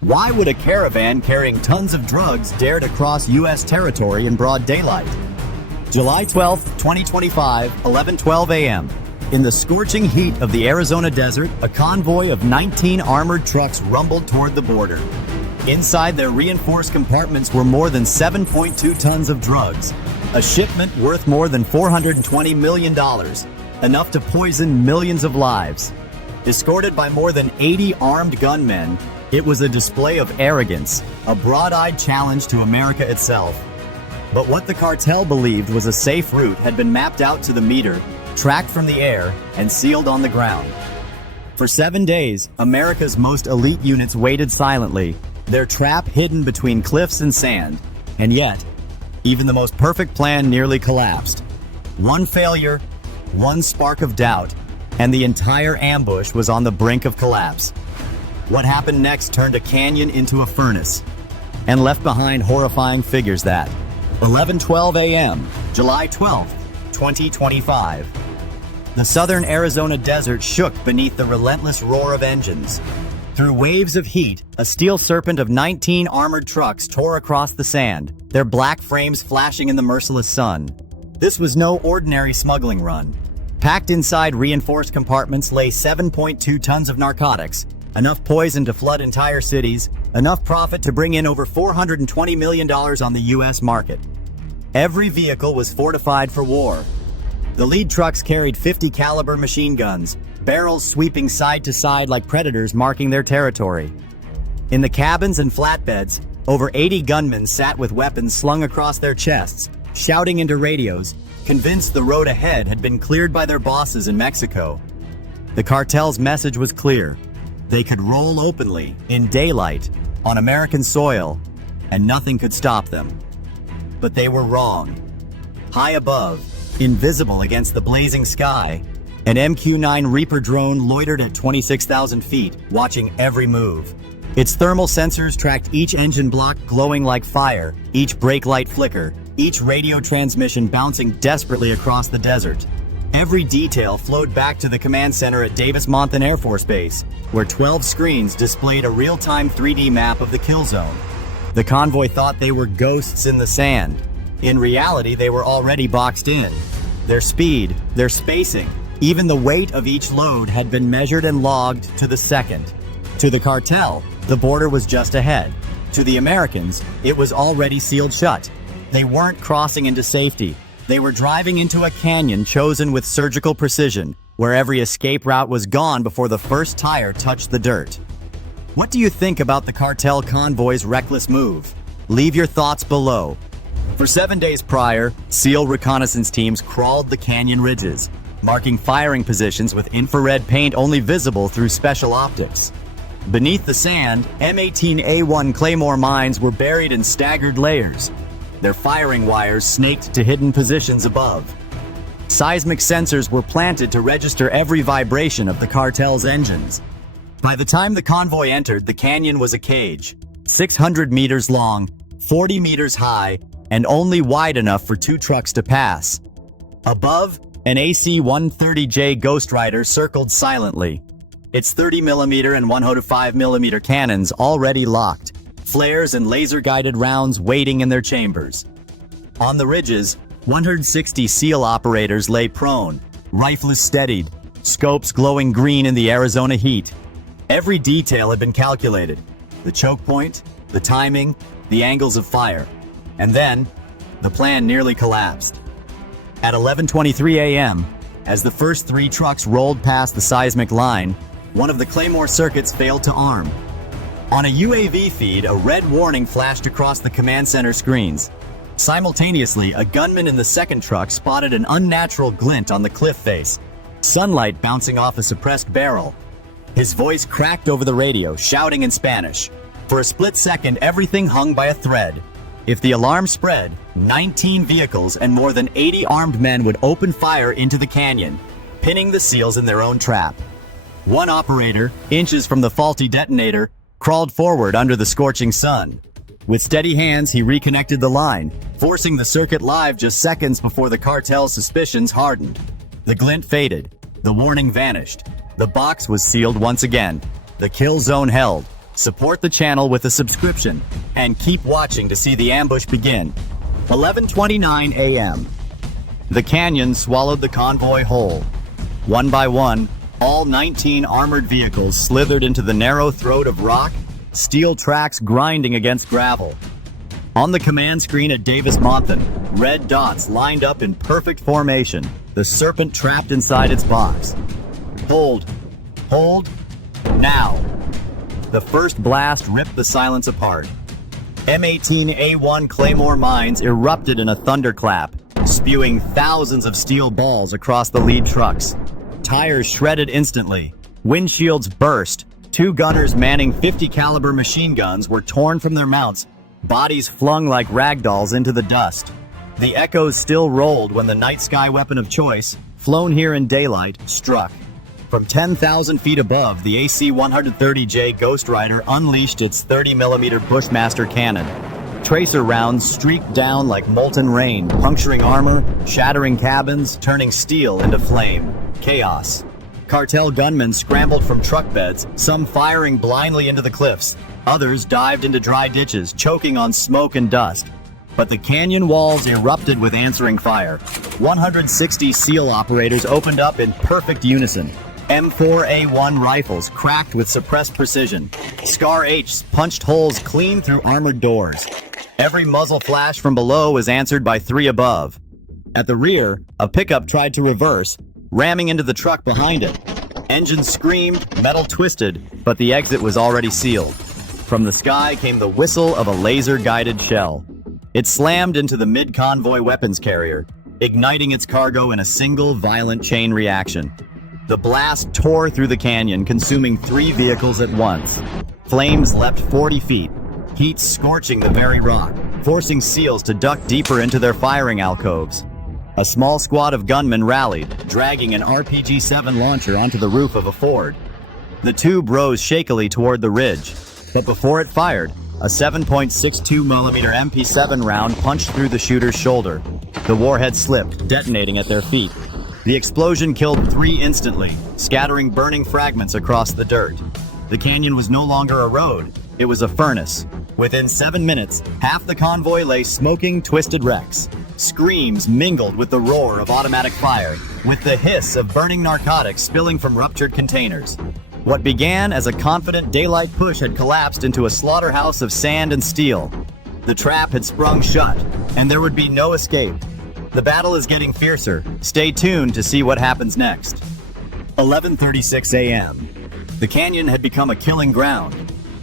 Why would a caravan carrying tons of drugs dare to cross U.S. territory in broad daylight? July 12, 2025, 11:12 a.m. In the scorching heat of the Arizona desert, a convoy of 19 armored trucks rumbled toward the border. Inside their reinforced compartments were more than 7.2 tons of drugs, a shipment worth more than $420 million, enough to poison millions of lives. Escorted by more than 80 armed gunmen, it was a display of arrogance, a broad-eyed challenge to America itself. But what the cartel believed was a safe route had been mapped out to the meter, tracked from the air, and sealed on the ground. For 7 days, America's most elite units waited silently, their trap hidden between cliffs and sand. And yet, even the most perfect plan nearly collapsed. One failure, one spark of doubt, and the entire ambush was on the brink of collapse. What happened next turned a canyon into a furnace, and left behind horrifying figures that 11:12 a.m., July 12, 2025. The southern Arizona desert shook beneath the relentless roar of engines. Through waves of heat, a steel serpent of 19 armored trucks tore across the sand, their black frames flashing in the merciless sun. This was no ordinary smuggling run. Packed inside reinforced compartments lay 7.2 tons of narcotics, enough poison to flood entire cities, enough profit to bring in over $420 million on the U.S. market. Every vehicle was fortified for war. The lead trucks carried 50 caliber machine guns, barrels sweeping side to side like predators marking their territory. In the cabins and flatbeds, over 80 gunmen sat with weapons slung across their chests, shouting into radios, convinced the road ahead had been cleared by their bosses in Mexico. The cartel's message was clear. They could roll openly, in daylight, on American soil, and nothing could stop them. But they were wrong. High above, invisible against the blazing sky, an MQ-9 Reaper drone loitered at 26,000 feet, watching every move. Its thermal sensors tracked each engine block glowing like fire, each brake light flicker, each radio transmission bouncing desperately across the desert. Every detail flowed back to the command center at Davis-Monthan Air Force Base, where 12 screens displayed a real-time 3D map of the kill zone. The convoy thought they were ghosts in the sand. In reality, they were already boxed in. Their speed, their spacing, even the weight of each load had been measured and logged to the second. To the cartel, the border was just ahead. To the Americans, it was already sealed shut. They weren't crossing into safety. They were driving into a canyon chosen with surgical precision, where every escape route was gone before the first tire touched the dirt. What do you think about the cartel convoy's reckless move? Leave your thoughts below. For 7 days prior, SEAL reconnaissance teams crawled the canyon ridges, marking firing positions with infrared paint only visible through special optics. Beneath the sand, M18A1 Claymore mines were buried in staggered layers, their firing wires snaked to hidden positions above. Seismic sensors were planted to register every vibration of the cartel's engines. By the time the convoy entered, the canyon was a cage, 600 meters long, 40 meters high, and only wide enough for 2 trucks to pass. Above, an AC-130J Ghost Rider circled silently, its 30mm and 105mm cannons already locked, flares and laser-guided rounds waiting in their chambers. On the ridges, 160 SEAL operators lay prone, rifles steadied, scopes glowing green in the Arizona heat. Every detail had been calculated: the choke point, the timing, the angles of fire. And then, the plan nearly collapsed. At 11:23 a.m., as the first 3 trucks rolled past the seismic line, one of the Claymore circuits failed to arm. On a UAV feed, a red warning flashed across the command center screens. Simultaneously, a gunman in the second truck spotted an unnatural glint on the cliff face, sunlight bouncing off a suppressed barrel. His voice cracked over the radio, shouting in Spanish. For a split second, everything hung by a thread. If the alarm spread, 19 vehicles and more than 80 armed men would open fire into the canyon, pinning the SEALs in their own trap. One operator, inches from the faulty detonator, crawled forward under the scorching sun. With steady hands, he reconnected the line, forcing the circuit live just seconds before the cartel's suspicions hardened. The glint faded. The warning vanished. The box was sealed once again. The kill zone held, Support the channel with a subscription and keep watching to see the ambush begin. 11:29 a.m. The canyon swallowed the convoy whole. One by one, all 19 armored vehicles slithered into the narrow throat of rock, steel tracks grinding against gravel. On the command screen at Davis-Monthan, red dots lined up in perfect formation, the serpent trapped inside its box. Hold. Hold. Now. The first blast ripped the silence apart. M18A1 Claymore mines erupted in a thunderclap, spewing thousands of steel balls across the lead trucks. Tires shredded instantly. Windshields burst. Two gunners manning 50 caliber machine guns were torn from their mounts, bodies flung like ragdolls into the dust. The echoes still rolled when the night sky weapon of choice, flown here in daylight, struck. From 10,000 feet above, the AC-130J Ghost Rider unleashed its 30mm Bushmaster cannon. Tracer rounds streaked down like molten rain, puncturing armor, shattering cabins, turning steel into flame. Chaos. Cartel gunmen scrambled from truck beds, some firing blindly into the cliffs. Others dived into dry ditches, choking on smoke and dust. But the canyon walls erupted with answering fire. 160 SEAL operators opened up in perfect unison. M4A1 rifles cracked with suppressed precision. Scar H's punched holes clean through armored doors. Every muzzle flash from below was answered by three above. At the rear, a pickup tried to reverse, ramming into the truck behind it. Engines screamed, metal twisted, but the exit was already sealed. From the sky came the whistle of a laser-guided shell. It slammed into the mid-convoy weapons carrier, igniting its cargo in a single violent chain reaction. The blast tore through the canyon, consuming 3 vehicles at once. Flames leapt 40 feet, heat scorching the very rock, forcing SEALs to duck deeper into their firing alcoves. A small squad of gunmen rallied, dragging an RPG-7 launcher onto the roof of a Ford. The tube rose shakily toward the ridge, but before it fired, a 7.62mm MP7 round punched through the shooter's shoulder. The warhead slipped, detonating at their feet. The explosion killed 3 instantly, scattering burning fragments across the dirt. The canyon was no longer a road, it was a furnace. Within 7 minutes, half the convoy lay smoking, twisted wrecks. Screams mingled with the roar of automatic fire, with the hiss of burning narcotics spilling from ruptured containers. What began as a confident daylight push had collapsed into a slaughterhouse of sand and steel. The trap had sprung shut, and there would be no escape. The battle is getting fiercer. Stay tuned to see what happens next. 11:36 a.m. The canyon had become a killing ground.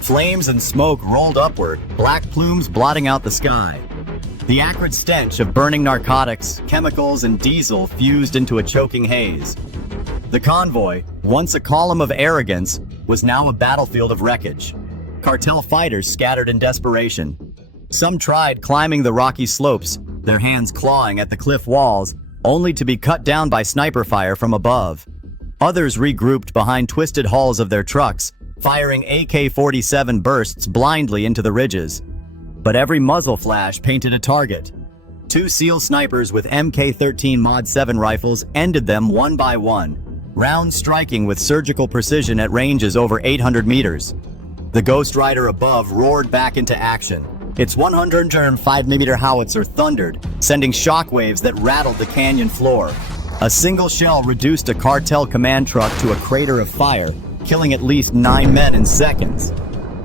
Flames and smoke rolled upward, black plumes blotting out the sky. The acrid stench of burning narcotics, chemicals, and diesel fused into a choking haze. The convoy, once a column of arrogance, was now a battlefield of wreckage. Cartel fighters scattered in desperation. Some tried climbing the rocky slopes, their hands clawing at the cliff walls, only to be cut down by sniper fire from above. Others regrouped behind twisted hulls of their trucks, firing AK-47 bursts blindly into the ridges. But every muzzle flash painted a target. 2 SEAL snipers with MK-13 Mod 7 rifles ended them one by one, rounds striking with surgical precision at ranges over 800 meters. The Ghost Rider above roared back into action. Its 105mm howitzer thundered, sending shockwaves that rattled the canyon floor. A single shell reduced a cartel command truck to a crater of fire, killing at least 9 men in seconds.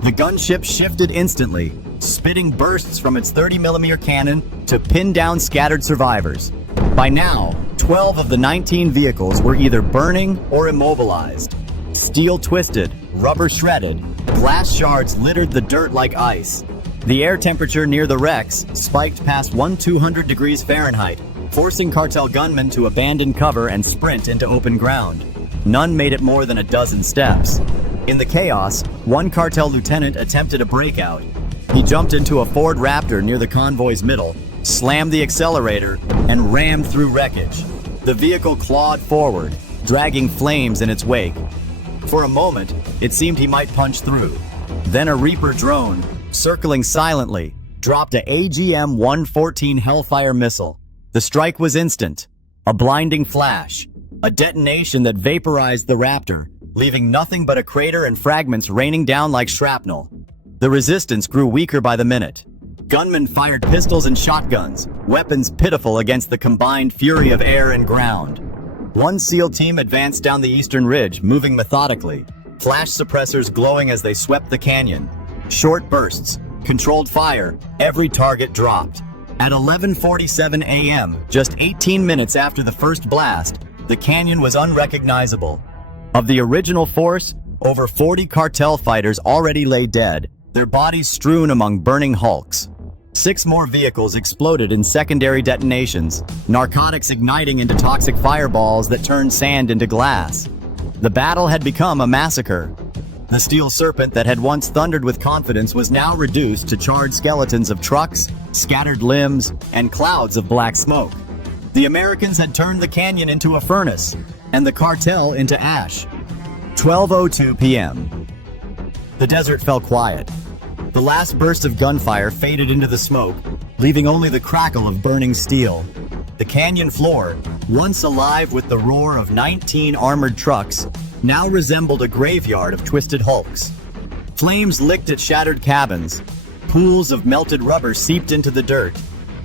The gunship shifted instantly, spitting bursts from its 30mm cannon to pin down scattered survivors. By now, 12 of the 19 vehicles were either burning or immobilized. Steel twisted, rubber shredded, glass shards littered the dirt like ice. The air temperature near the wrecks spiked past 1200 degrees Fahrenheit, forcing cartel gunmen to abandon cover and sprint into open ground. None made it more than a dozen steps. In the chaos, one cartel lieutenant attempted a breakout. He jumped into a Ford Raptor near the convoy's middle, slammed the accelerator, and rammed through wreckage. The vehicle clawed forward, dragging flames in its wake. For a moment, it seemed he might punch through. Then a Reaper drone, circling silently, dropped a AGM-114 Hellfire missile. The strike was instant. A blinding flash. A detonation that vaporized the Raptor, leaving nothing but a crater and fragments raining down like shrapnel. The resistance grew weaker by the minute. Gunmen fired pistols and shotguns, weapons pitiful against the combined fury of air and ground. One SEAL team advanced down the eastern ridge, moving methodically, flash suppressors glowing as they swept the canyon. Short bursts, controlled fire, every target dropped. At 11:47 a.m., just 18 minutes after the first blast, the canyon was unrecognizable. Of the original force, over 40 cartel fighters already lay dead, their bodies strewn among burning hulks. 6 more vehicles exploded in secondary detonations, narcotics igniting into toxic fireballs that turned sand into glass. The battle had become a massacre. The steel serpent that had once thundered with confidence was now reduced to charred skeletons of trucks, scattered limbs, and clouds of black smoke. The Americans had turned the canyon into a furnace, and the cartel into ash. 12:02 p.m. The desert fell quiet. The last burst of gunfire faded into the smoke, leaving only the crackle of burning steel. The canyon floor, once alive with the roar of 19 armored trucks, now resembled a graveyard of twisted hulks. Flames licked at shattered cabins. Pools of melted rubber seeped into the dirt.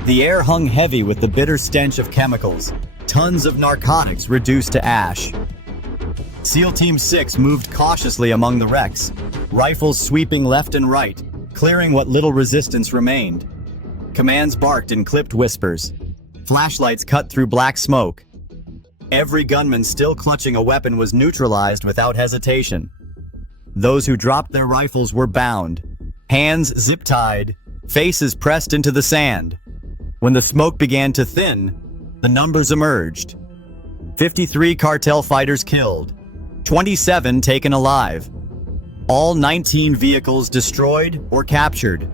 The air hung heavy with the bitter stench of chemicals, tons of narcotics reduced to ash. SEAL Team 6 moved cautiously among the wrecks, rifles sweeping left and right, clearing what little resistance remained. Commands barked in clipped whispers. Flashlights cut through black smoke. Every gunman still clutching a weapon was neutralized without hesitation. Those who dropped their rifles were bound, hands zip-tied, faces pressed into the sand. When the smoke began to thin, the numbers emerged. 53 cartel fighters killed, 27 taken alive. All 19 vehicles destroyed or captured.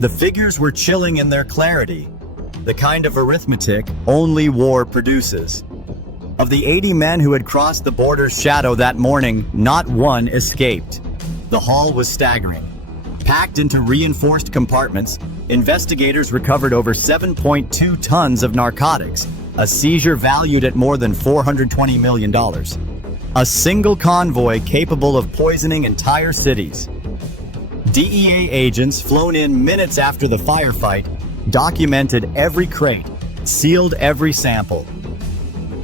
The figures were chilling in their clarity, the kind of arithmetic only war produces. Of the 80 men who had crossed the border's shadow that morning, not one escaped. The haul was staggering. Packed into reinforced compartments, investigators recovered over 7.2 tons of narcotics, a seizure valued at more than $420 million. A single convoy capable of poisoning entire cities. DEA agents flown in minutes after the firefight documented every crate, sealed every sample.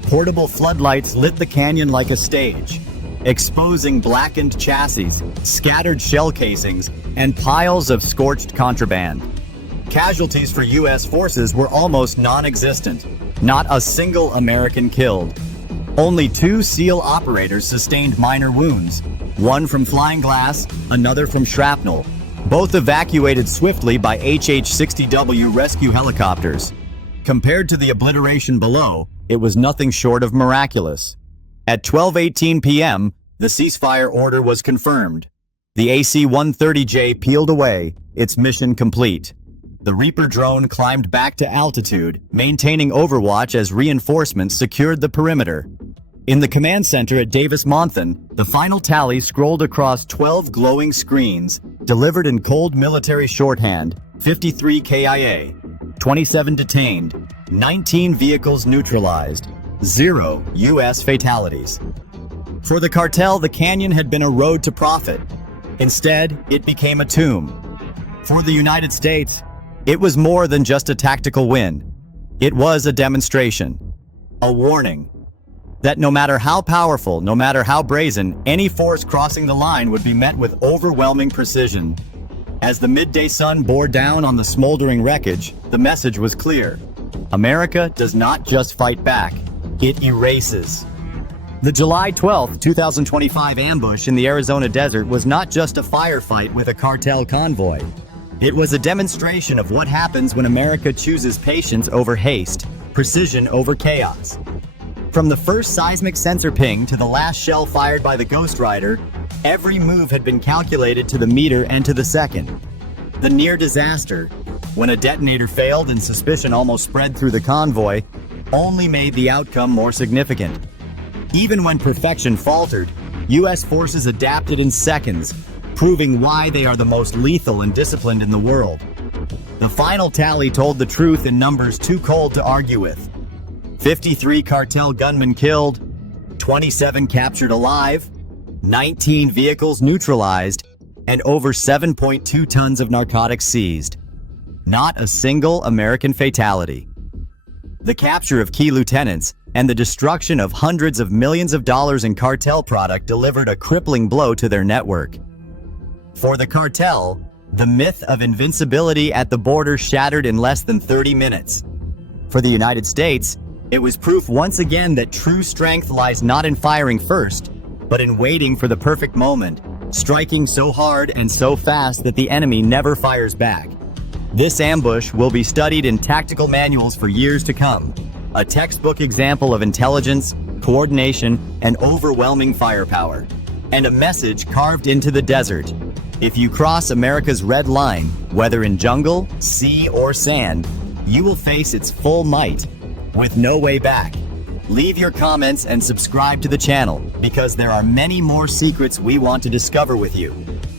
Portable floodlights lit the canyon like a stage, exposing blackened chassis, scattered shell casings, and piles of scorched contraband. Casualties for U.S. forces were almost non-existent. Not a single American killed. Only 2 SEAL operators sustained minor wounds, one from flying glass, another from shrapnel. Both evacuated swiftly by HH-60W rescue helicopters. Compared to the obliteration below, it was nothing short of miraculous. At 12:18 p.m., the ceasefire order was confirmed. The AC-130J peeled away, its mission complete. The Reaper drone climbed back to altitude, maintaining overwatch as reinforcements secured the perimeter. In the command center at Davis-Monthan, the final tally scrolled across 12 glowing screens, delivered in cold military shorthand: 53 KIA, 27 detained, 19 vehicles neutralized, 0 U.S. fatalities. For the cartel, the canyon had been a road to profit. Instead, it became a tomb. For the United States, it was more than just a tactical win. It was a demonstration, a warning, that no matter how powerful, no matter how brazen, any force crossing the line would be met with overwhelming precision. As the midday sun bore down on the smoldering wreckage, the message was clear. America does not just fight back, it erases. The July 12, 2025 ambush in the Arizona desert was not just a firefight with a cartel convoy. It was a demonstration of what happens when America chooses patience over haste, precision over chaos. From the first seismic sensor ping to the last shell fired by the Ghost Rider, every move had been calculated to the meter and to the second. The near disaster, when a detonator failed and suspicion almost spread through the convoy, only made the outcome more significant. Even when perfection faltered, U.S. forces adapted in seconds, proving why they are the most lethal and disciplined in the world. The final tally told the truth in numbers too cold to argue with. 53 cartel gunmen killed, 27 captured alive, 19 vehicles neutralized, and over 7.2 tons of narcotics seized. Not a single American fatality. The capture of key lieutenants and the destruction of hundreds of millions of dollars in cartel product delivered a crippling blow to their network. For the cartel, the myth of invincibility at the border shattered in less than 30 minutes. For the United States, it was proof once again that true strength lies not in firing first, but in waiting for the perfect moment, striking so hard and so fast that the enemy never fires back. This ambush will be studied in tactical manuals for years to come, a textbook example of intelligence, coordination, and overwhelming firepower, and a message carved into the desert. If you cross America's red line, whether in jungle, sea, or sand, you will face its full might, with no way back. Leave your comments and subscribe to the channel, because there are many more secrets we want to discover with you.